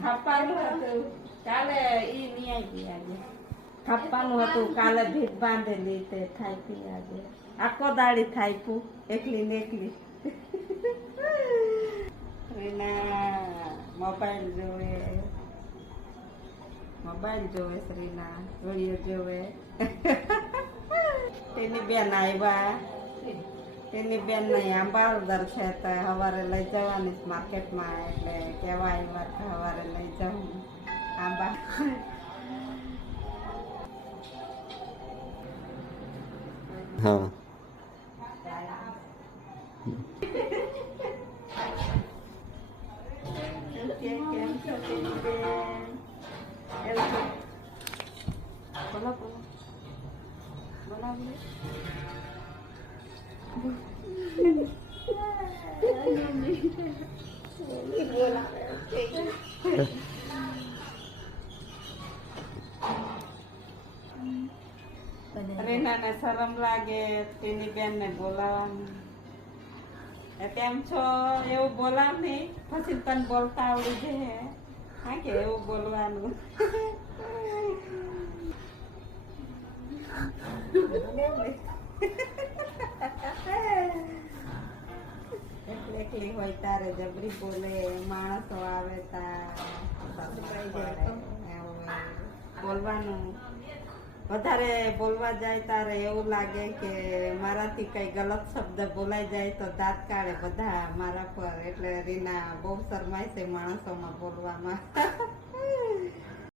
થાપવાનું હતું કાલે ઈ નહીં આવી આજે થાપવાનું હતું કાલે ભીત બાંધેલી તે થાપી આજે આખો દાડી થાપ્યું એકલી ને એકલી રીના મોબાઈલ જોવે શ્રીના વિડીયો જોવે તેની બેન આવ્યા તેની બેન નહીં આંબાળદર છે તો સવારે લઈ જવાની માર્કેટમાં એટલે કેવા આવ્યા તો સવારે લઈ જવું આંબા હા કેમ છો તેની બેન બોલો બોલાવીએ રીનાને શરમ લાગે તેની બેન ને બોલાવાનું કેમ છો એવું બોલાવ નહીં પછી તને બોલતા આવડી જાય હા કે એવું બોલવાનું એકલી હોય તારે જબરી બોલે માણસો આવે બોલવાનું વધારે બોલવા જાય તારે એવું લાગે કે મારાથી કઈ ગલત શબ્દ બોલાઈ જાય તો દાંત કાઢે બધા મારા પર એટલે રીના બહુ શરમાય છે માણસોમાં બોલવામાં